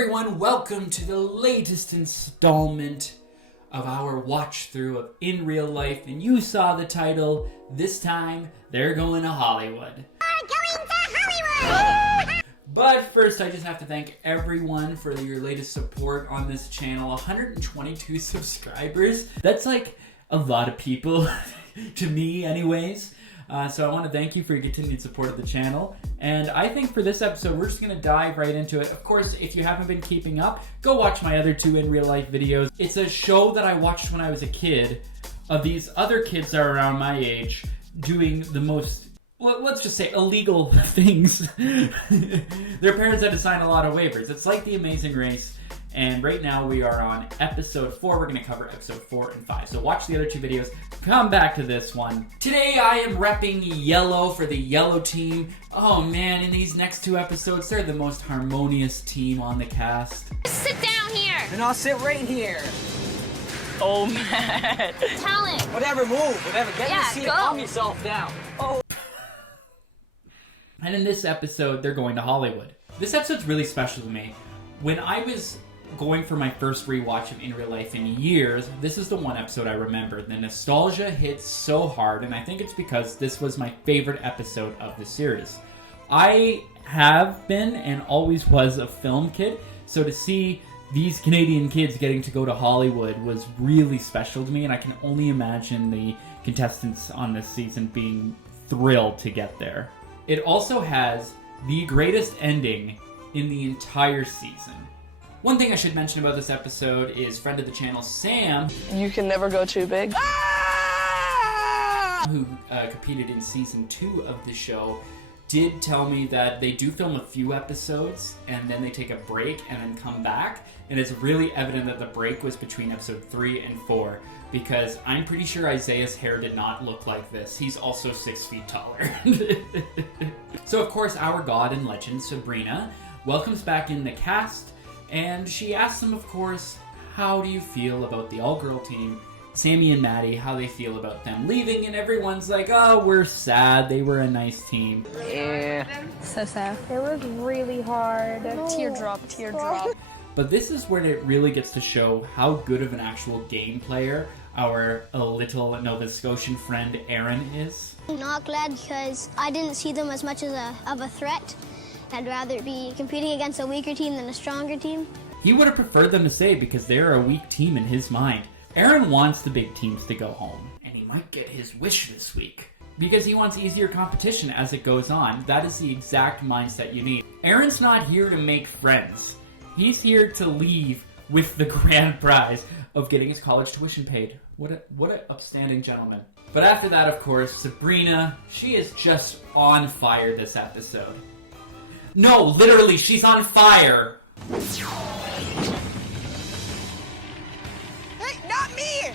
everyone, welcome to the latest installment of our watch through of In Real Life, and you saw the title. This time they're going to Hollywood. We're going to Hollywood! But first, I just have to thank everyone for your latest support on this channel. 122 subscribers. That's like a lot of people to me anyways. So I want to thank you for your continued support of the channel. And I think for this episode, we're just going to dive right into it. Of course, if you haven't been keeping up, go watch my other two In Real Life videos. It's a show that I watched when I was a kid of these other kids that are around my age doing the most, well, let's just say, illegal things. Their parents had to sign a lot of waivers. It's like The Amazing Race. And right now we are on episode 4. We're going to cover episode 4 and 5. So watch the other two videos. Come back to this one. Today I am repping yellow for the yellow team. Oh man, in these next two episodes, they're the most harmonious team on the cast. Sit down here! And I'll sit right here. Oh man. Talent! Whatever, move. Whatever. Get in the seat. Go. Calm yourself down. Oh. And in this episode, they're going to Hollywood. This episode's really special to me. When I was going for my first rewatch of In Real Life in years, this is the one episode I remember. The nostalgia hits so hard, and I think it's because this was my favorite episode of the series. I have been and always was a film kid, so to see these Canadian kids getting to go to Hollywood was really special to me, and I can only imagine the contestants on this season being thrilled to get there. It also has the greatest ending in the entire season. One thing I should mention about this episode is friend of the channel, Sam, You can never go too big. who competed in season 2 of the show, did tell me that they do film a few episodes and then they take a break and then come back. And it's really evident that the break was between episode 3 and 4 because I'm pretty sure Isaiah's hair did not look like this. He's also 6 feet taller. So of course our god and legend, Sabrina, welcomes back in the cast. And she asks them, of course, how do you feel about the all-girl team, Sammy and Maddie, how they feel about them leaving, and everyone's like, oh, we're sad, they were a nice team. Yeah. So sad. It was really hard. Teardrop. But this is where it really gets to show how good of an actual game player our little Nova Scotian friend Aaron is. I'm not glad because I didn't see them as much as of a threat. I'd rather be competing against a weaker team than a stronger team. He would have preferred them to stay because they're a weak team in his mind. Aaron wants the big teams to go home, and he might get his wish this week. Because he wants easier competition as it goes on. That is the exact mindset you need. Aaron's not here to make friends. He's here to leave with the grand prize of getting his college tuition paid. What an upstanding gentleman. But after that, of course, Sabrina, she is just on fire this episode. No, literally, she's on fire. Hey, not me!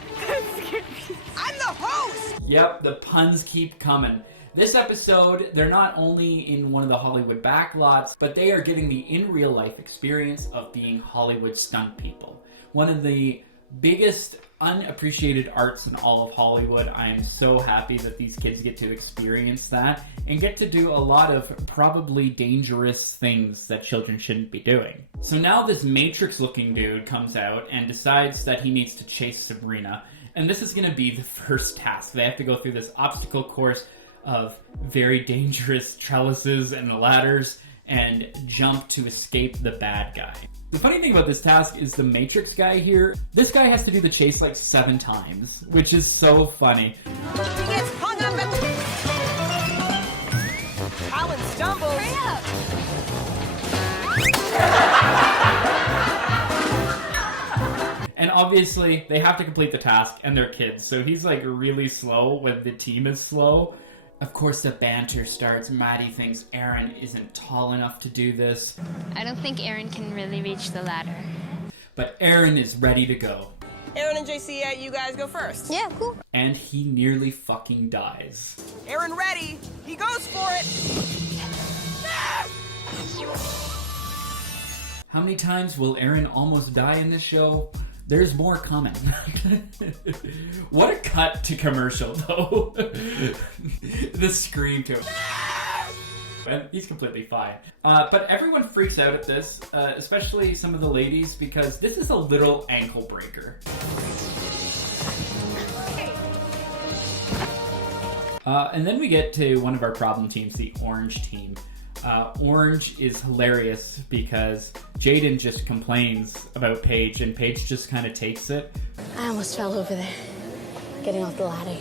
I'm the host! Yep, the puns keep coming. This episode, they're not only in one of the Hollywood backlots, but they are getting the in real life experience of being Hollywood stunt people. One of the biggest unappreciated arts in all of Hollywood. I am so happy that these kids get to experience that and get to do a lot of probably dangerous things that children shouldn't be doing. So now this Matrix looking dude comes out and decides that he needs to chase Sabrina, and this is going to be the first task. They have to go through this obstacle course of very dangerous trellises and ladders and jump to escape the bad guy. The funny thing about this task is the Matrix guy here, this guy has to do the chase like 7 times, which is so funny. He gets hung up at the... Alan stumbles. Hurry up! And obviously, they have to complete the task, and they're kids, so he's like really slow when the team is slow. Of course, the banter starts. Maddie thinks Aaron isn't tall enough to do this. I don't think Aaron can really reach the ladder. But Aaron is ready to go. Aaron and JC, you guys go first. Yeah, cool. And he nearly fucking dies. Aaron ready. He goes for it. How many times will Aaron almost die in this show? There's more coming. What a cut to commercial, though. The scream to him. And he's completely fine. But everyone freaks out at this, especially some of the ladies, because this is a little ankle breaker. And then we get to one of our problem teams, the orange team. Orange is hilarious because Jaden just complains about Paige, and Paige just kind of takes it. I almost fell over there, getting off the ladder.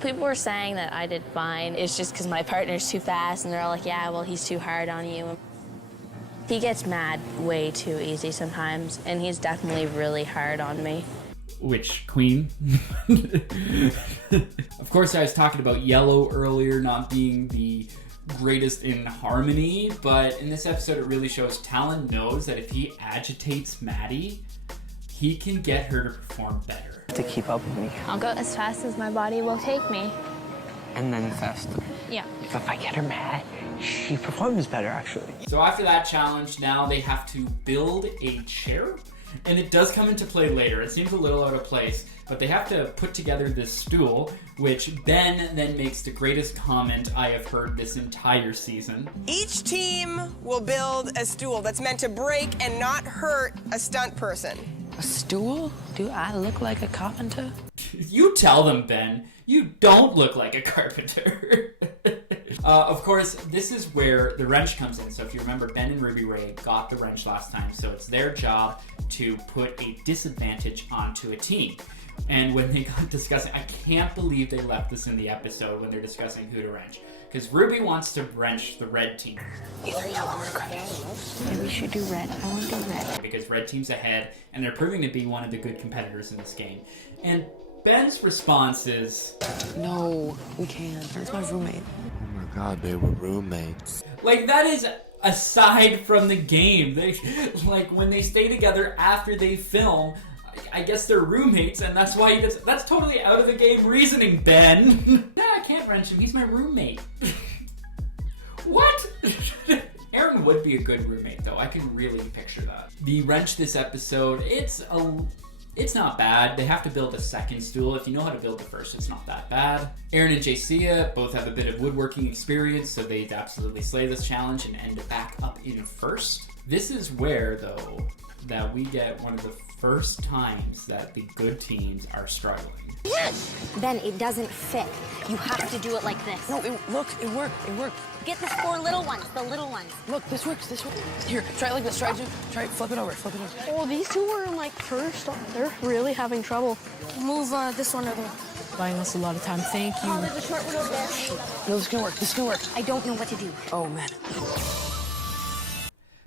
People were saying that I did fine. It's just because my partner's too fast, and they're all like, yeah, well, he's too hard on you. He gets mad way too easy sometimes, and he's definitely really hard on me. Which queen? Of course, I was talking about Yellow earlier not being the greatest in harmony, but in this episode it really shows Talon knows that if he agitates Maddie, he can get her to perform better. To keep up with me. I'll go as fast as my body will take me. And then faster. Yeah. If I get her mad, she performs better, actually. So after that challenge, now they have to build a chair, and it does come into play later. It seems a little out of place, but they have to put together this stool, which Ben then makes the greatest comment I have heard this entire season. Each team will build a stool that's meant to break and not hurt a stunt person. A stool? Do I look like a carpenter? You tell them, Ben. You don't look like a carpenter. Of course, this is where the wrench comes in. So if you remember, Ben and Ruby Ray got the wrench last time, so it's their job to put a disadvantage onto a team. And when they got discussing, I can't believe they left this in the episode when they're discussing who to wrench. Because Ruby wants to wrench the red team. Either yellow or gray. Maybe we should do red. I want to do red. Because red team's ahead, and they're proving to be one of the good competitors in this game. And Ben's response is, No, we can't. That's my roommate. Oh my god, they were roommates. like, that is aside from the game. They, like, when they stay together after they film, I guess they're roommates, and that's why he gets. That's totally out of the game reasoning, Ben. No, I can't wrench him. He's my roommate. What? Aaron would be a good roommate, though. I can really picture that. The wrench this episode, it's not bad. They have to build a second stool. If you know how to build the first, it's not that bad. Aaron and Jaycia both have a bit of woodworking experience, so they'd absolutely slay this challenge and end back up in first. This is where, though, that we get one of the first times that the good teams are struggling. Yes! Ben, it doesn't fit. You have to do it like this. No, look, it worked. Get the 4 little ones, the little ones. Look, this works. Here, try it like this. Try it, flip it over. Oh, these two were in like first. They're really having trouble. Move this one over. Buying us a lot of time. Thank you. Oh, there's a short one over there. No, this is gonna work. I don't know what to do. Oh, man.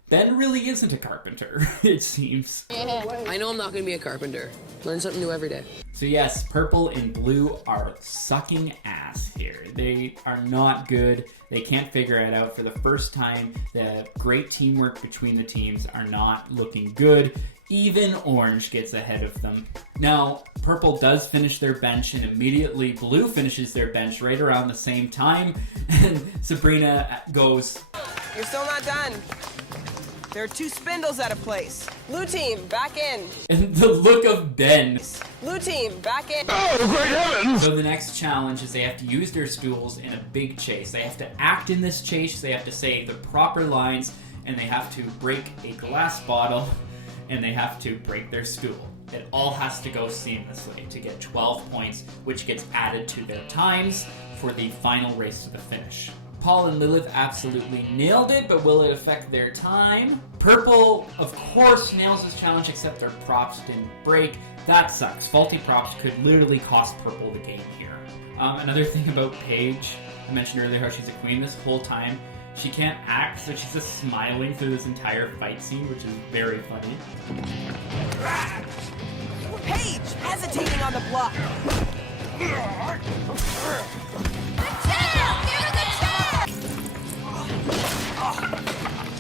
Ben really isn't a carpenter, it seems. I know I'm not gonna be a carpenter. Learn something new every day. So yes, purple and blue are sucking ass here. They are not good. They can't figure it out. For the first time, the great teamwork between the teams are not looking good. Even orange gets ahead of them. Now, purple does finish their bench, and immediately blue finishes their bench right around the same time. And Sabrina goes, You're still not done. There are 2 spindles at a place. Blue team, back in. and the look of Ben. Blue team, back in. So the next challenge is they have to use their stools in a big chase. They have to act in this chase, they have to say the proper lines, and they have to break a glass bottle, and they have to break their stool. It all has to go seamlessly to get 12 points, which gets added to their times for the final race to the finish. Paul and Lilith absolutely nailed it, but will it affect their time? Purple, of course, nails this challenge, except their props didn't break. That sucks. Faulty props could literally cost Purple the game here. Another thing about Paige, I mentioned earlier how she's a queen this whole time. She can't act, so she's just smiling through this entire fight scene, which is very funny. Paige, hesitating on the block.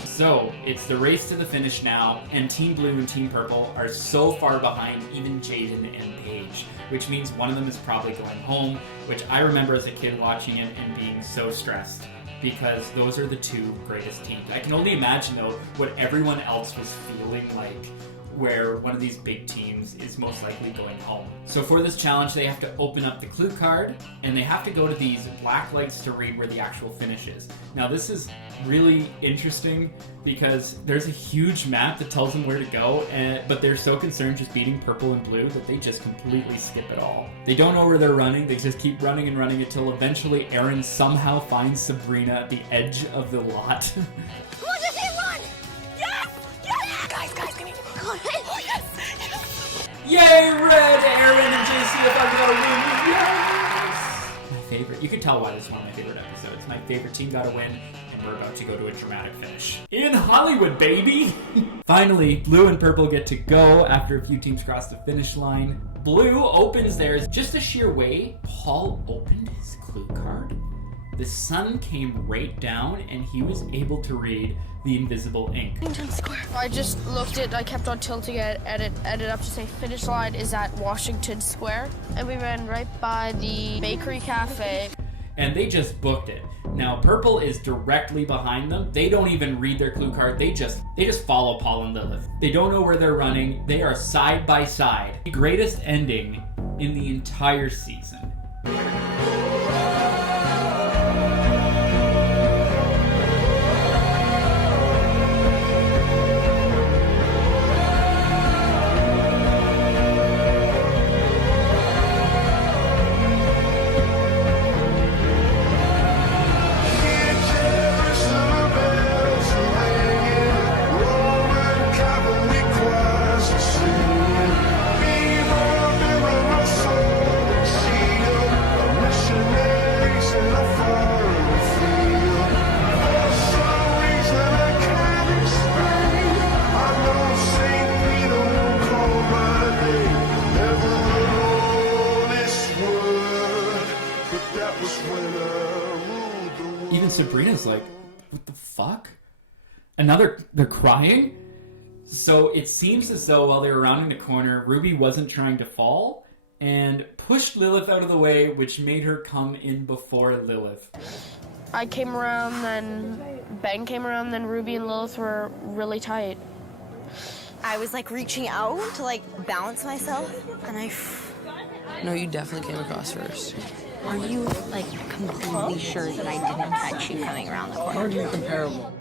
So, it's the race to the finish now, and Team Blue and Team Purple are so far behind even Jaden and Paige, which means one of them is probably going home, which I remember as a kid watching it and being so stressed, because those are the 2 greatest teams. I can only imagine, though, what everyone else was feeling like where one of these big teams is most likely going home. So for this challenge, they have to open up the clue card, and they have to go to these black lights to read where the actual finish is. Now this is really interesting because there's a huge map that tells them where to go, but they're so concerned just beating purple and blue that they just completely skip it all. They don't know where they're running, they just keep running and running until eventually Aaron somehow finds Sabrina at the edge of the lot. Come on, just run! Yes! Yes! Guys, come here. Come on, Oh, yes. Yay, Red! Aaron and JC have finally got a win! Yes! My favorite. You can tell why this is one of my favorite episodes. My favorite team got a win, and we're about to go to a dramatic finish. In Hollywood, baby! Finally, blue and purple get to go after a few teams cross the finish line. Blue opens theirs just a sheer way. Paul opened his clue card. The sun came right down, and he was able to read the invisible ink. Washington Square. I just looked I kept on tilting it, and it ended up to say finish line is at Washington Square. And we ran right by the bakery cafe. And they just booked it. Now, purple is directly behind them. They don't even read their clue card. They just follow Paul and Lilith. They don't know where they're running. They are side by side. The greatest ending in the entire season. Even Sabrina's like, what the fuck? They're crying? So it seems as though while they were rounding the corner, Ruby wasn't trying to fall and pushed Lilith out of the way, which made her come in before Lilith. I came around, then Ben came around, then Ruby and Lilith were really tight. I was like reaching out to like balance myself, and No, you definitely came across first. Are you like completely sure that I didn't catch you coming around the corner? Hard to be comparable.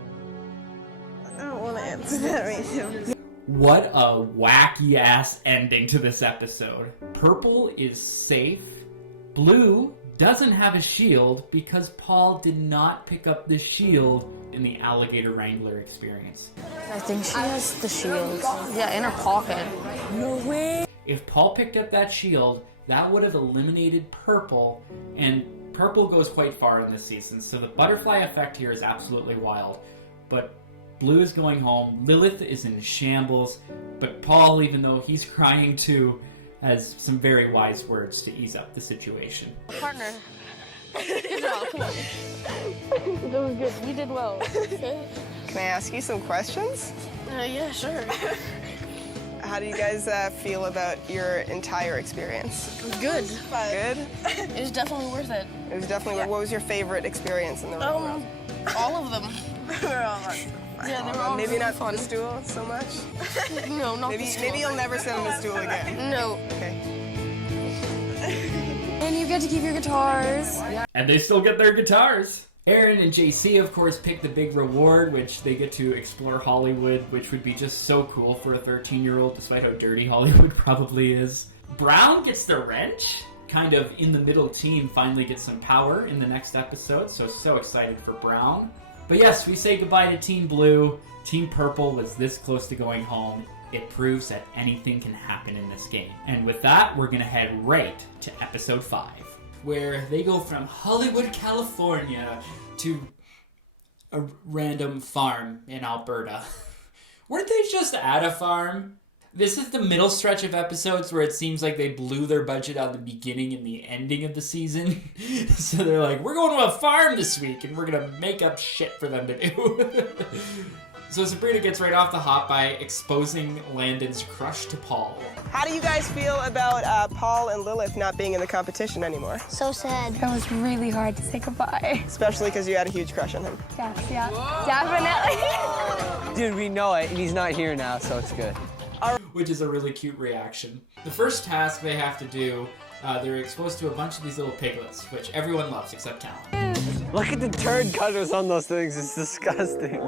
I don't want to answer that right now. What a wacky ass ending to this episode. Purple is safe. Blue doesn't have a shield because Paul did not pick up the shield in the Alligator Wrangler experience. I think she has the shield. Yeah, in her pocket. No way. If Paul picked up that shield, that would have eliminated Purple, and Purple goes quite far in this season, so the butterfly effect here is absolutely wild. But Blue is going home, Lilith is in shambles, but Paul, even though he's crying too, has some very wise words to ease up the situation. Partner. Good job, come on. That was good. You did well. Okay. Can I ask you some questions? Yeah, sure. How do you guys feel about your entire experience? Good. Good? It was definitely worth it. It was definitely. What was your favorite experience in the room? All of them. They're all fun. Yeah, they were all Maybe really not fun. the stool so much. No, not Maybe the stool. maybe you'll never sit on the stool again. No. Okay. And you get to keep your guitars. And they still get their guitars. Aaron and JC, of course, pick the big reward, which they get to explore Hollywood, which would be just so cool for a 13-year-old, despite how dirty Hollywood probably is. Brown gets the wrench. Kind of in the middle team finally gets some power in the next episode, so excited for Brown. But yes, we say goodbye to Team Blue. Team Purple was this close to going home. It proves that anything can happen in this game. And with that, we're going to head right to episode 5, where they go from Hollywood, California to a random farm in Alberta. Weren't they just at a farm? This is the middle stretch of episodes where it seems like they blew their budget on the beginning and the ending of the season. So they're like, we're going to a farm this week and we're going to make up shit for them to do. So Sabrina gets right off the hop by exposing Landon's crush to Paul. How do you guys feel about Paul and Lilith not being in the competition anymore? So sad. It was really hard to say goodbye. Especially because you had a huge crush on him. Yes, yeah. Definitely. Dude, we know it, and he's not here now, so it's good. which is a really cute reaction. The first task they have to do, they're exposed to a bunch of these little piglets, which everyone loves except Talon. Look at the turd cutters on those things. It's disgusting.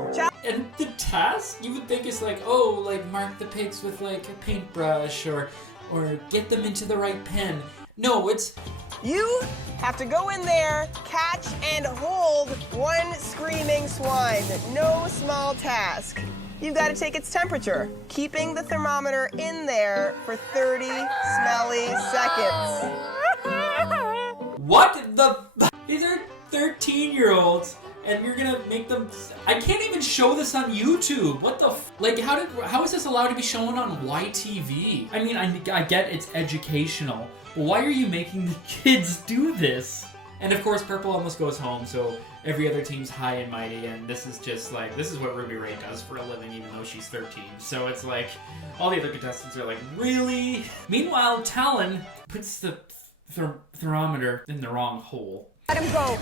And the task you would think is like, oh, like mark the pigs with like a paintbrush or get them into the right pen. No, it's... You have to go in there, catch and hold one screaming swine. No small task. You've got to take its temperature, keeping the thermometer in there for 30 smelly seconds. What the... These are 13-year-olds, and you're gonna make them... I can't even show this on YouTube. What the... Like, how is this allowed to be shown on YTV? I mean, I get it's educational, but why are you making the kids do this? And of course, Purple almost goes home, so every other team's high and mighty, and this is just like, this is what Ruby Ray does for a living, even though she's 13. So it's like, all the other contestants are like, really? Meanwhile, Talon puts the thermometer in the wrong hole. Let him go.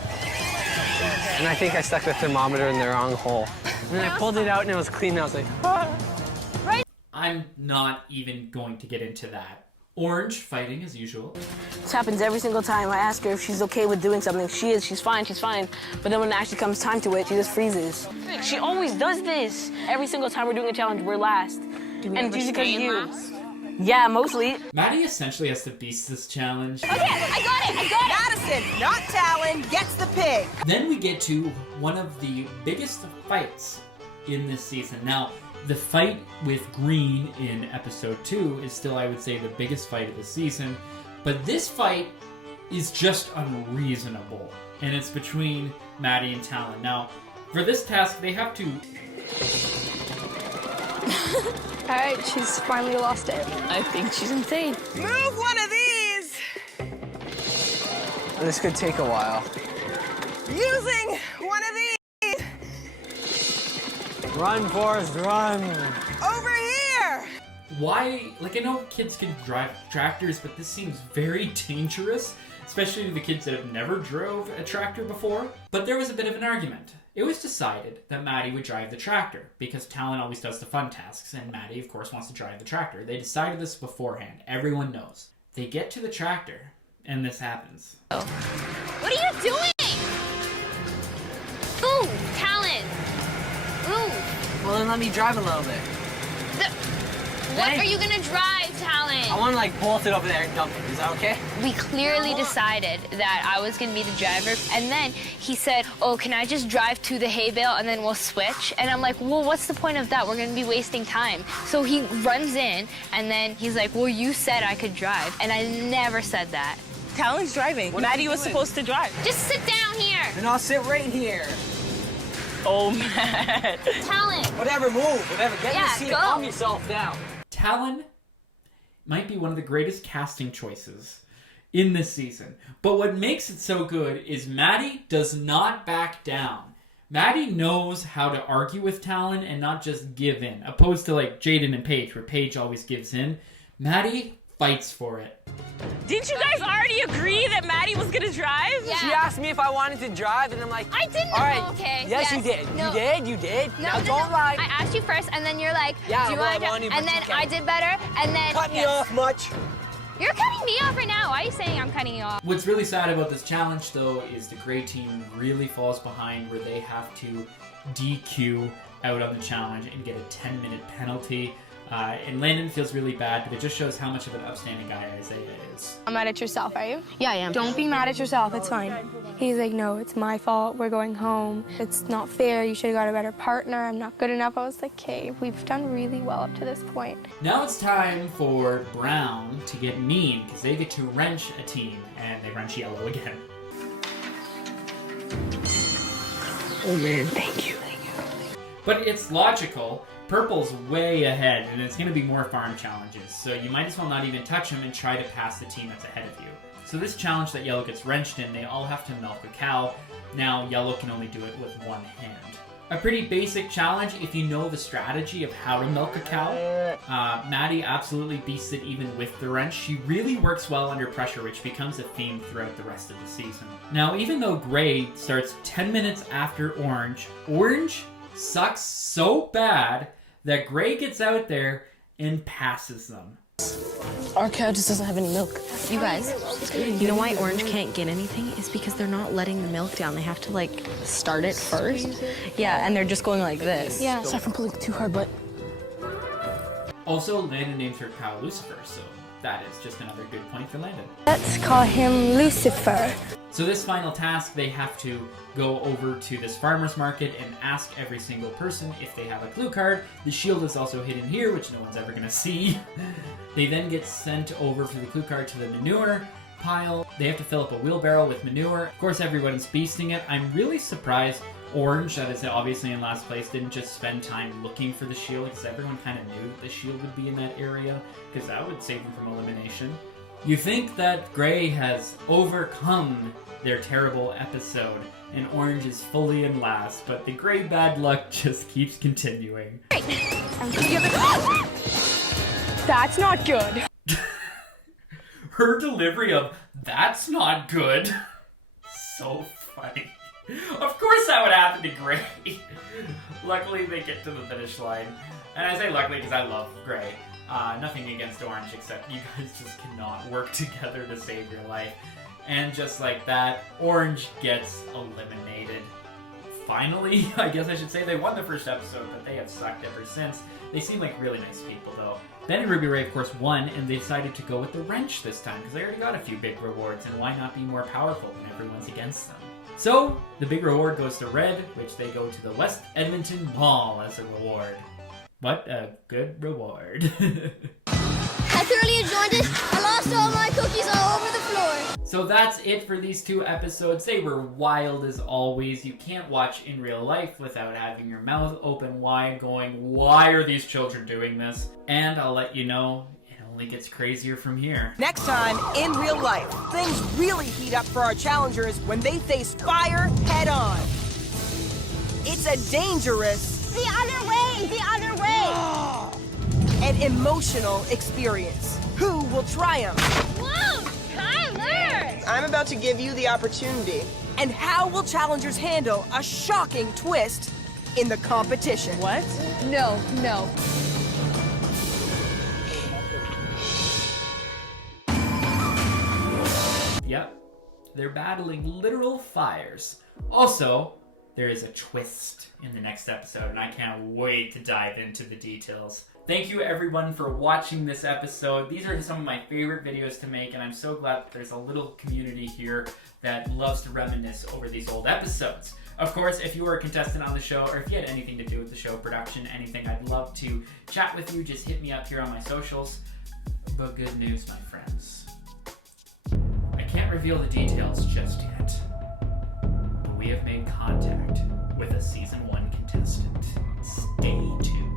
And I think I stuck the thermometer in the wrong hole. And then I pulled it out and it was clean, and I was like, ah. I'm not even going to get into that. Orange fighting as usual. This happens every single time. I ask her if she's okay with doing something. She's fine. But then when it actually comes time to it, she just freezes. She always does this. Every single time we're doing a challenge, we're last. And it's usually because of you. Yeah, mostly. Maddie essentially has to beast this challenge. Okay, I got it. Madison, not Talon, gets the pig. Then we get to one of the biggest fights in this season. Now, the fight with Green in episode 2 is still, I would say, the biggest fight of the season. But this fight is just unreasonable. And it's between Maddie and Talon. Now, for this task, they have to... Alright, she's finally lost it. I think she's insane. Move one of these. This could take a while. Using one of these. Run, Forrest, run! Over here! Why? Like, I know kids can drive tractors, but this seems very dangerous, especially to the kids that have never drove a tractor before. But there was a bit of an argument. It was decided that Maddie would drive the tractor, because Talon always does the fun tasks, and Maddie, of course, wants to drive the tractor. They decided this beforehand. Everyone knows. They get to the tractor, and this happens. What are you doing? Ooh, Talon! Ooh! Well, then let me drive a little bit. What are you gonna drive, Talon? I want to, like, bolt it over there and dump it. Is that okay? We clearly decided that I was gonna be the driver, and then he said, oh, can I just drive to the hay bale and then we'll switch? And I'm like, well, what's the point of that? We're gonna be wasting time. So he runs in, and then he's like, well, you said I could drive, and I never said that. Talon's driving. Maddie was supposed to drive. Just sit down here. Then I'll sit right here. Oh, man. Talon. Whatever, move. Whatever. Get your seat. Go. Calm yourself down. Talon might be one of the greatest casting choices in this season. But what makes it so good is Maddie does not back down. Maddie knows how to argue with Talon and not just give in. Opposed to like Jaden and Paige, where Paige always gives in. Maddie fights for it. Didn't you guys already agree that Maddie was gonna drive? Yeah. She asked me if I wanted to drive, and I'm like, I didn't. all right. Okay. Yes, you did. No. You did. No, now no, don't no. lie. I asked you first, and then you're like, Yeah, do you well, want to? I want you, And but then you can't. I did better, and then Cut me off much. You're cutting me off right now. Why are you saying I'm cutting you off? What's really sad about this challenge, though, is the gray team really falls behind where they have to DQ out on the challenge and get a 10-minute penalty. And Landon feels really bad, but it just shows how much of an upstanding guy Isaiah is. I'm mad at yourself, are you? Yeah, I am. Don't be mad at yourself, it's fine. He's like, no, it's my fault, we're going home. It's not fair, you should have got a better partner, I'm not good enough. I was like, okay, we've done really well up to this point. Now it's time for Brown to get mean, because they get to wrench a team, and they wrench yellow again. Oh, man, thank you. But it's logical. Purple's way ahead, and it's going to be more farm challenges, so you might as well not even touch them and try to pass the team that's ahead of you. So this challenge that Yellow gets wrenched in, they all have to milk a cow. Now, Yellow can only do it with one hand. A pretty basic challenge if you know the strategy of how to milk a cow. Maddie absolutely beats it even with the wrench. She really works well under pressure, which becomes a theme throughout the rest of the season. Now, even though Gray starts 10 minutes after Orange, Orange sucks so bad that Gray gets out there and passes them. Our cow just doesn't have any milk. You guys, you know why Orange can't get anything? It's because they're not letting the milk down. They have to, like, start it first. Yeah, and they're just going like this. Yeah. Aside from pulling too hard, but... Also, Landon names her cow Lucifer, so that is just another good point for Landon. Let's call him Lucifer. So this final task, they have to go over to this farmer's market and ask every single person if they have a clue card. The shield is also hidden here, which no one's ever going to see. They then get sent over for the clue card to the manure pile. They have to fill up a wheelbarrow with manure. Of course, everyone's beasting it. I'm really surprised Orange, that is obviously in last place, didn't just spend time looking for the shield, because everyone kind of knew the shield would be in that area, because that would save them from elimination. You think that Gray has overcome their terrible episode, and Orange is fully in last, but the Gray bad luck just keeps continuing. That's not good. Her delivery of, "That's not good," so funny. Of course that would happen to Gray. Luckily they get to the finish line. And I say luckily because I love Gray. Nothing against Orange, except you guys just cannot work together to save your life. And just like that, Orange gets eliminated. Finally, I guess I should say, they won the first episode, but they have sucked ever since. They seem like really nice people, though. Ben and Ruby Ray, of course, won, and they decided to go with the wrench this time, because they already got a few big rewards, and why not be more powerful when everyone's against them? So, the big reward goes to Red, which they go to the West Edmonton Mall as a reward. What a good reward. I thoroughly enjoyed it. I lost all my cookies all over the floor. So that's it for these 2 episodes. They were wild as always. You can't watch in real life without having your mouth open wide going, why are these children doing this? And I'll let you know, it only gets crazier from here. Next time, in real life, things really heat up for our challengers when they face fire head on. It's a dangerous... The other way! The other way! An emotional experience. Who will triumph? Whoa! Tyler! I'm about to give you the opportunity. And how will challengers handle a shocking twist in the competition? What? No, no. Yep, they're battling literal fires. Also, there is a twist in the next episode, and I can't wait to dive into the details. Thank you everyone for watching this episode. These are some of my favorite videos to make, and I'm so glad that there's a little community here that loves to reminisce over these old episodes. Of course, if you were a contestant on the show, or if you had anything to do with the show, production, anything, I'd love to chat with you. Just hit me up here on my socials. But good news, my friends. I can't reveal the details just yet, but we have made contact with a Season 1 contestant. Stay tuned.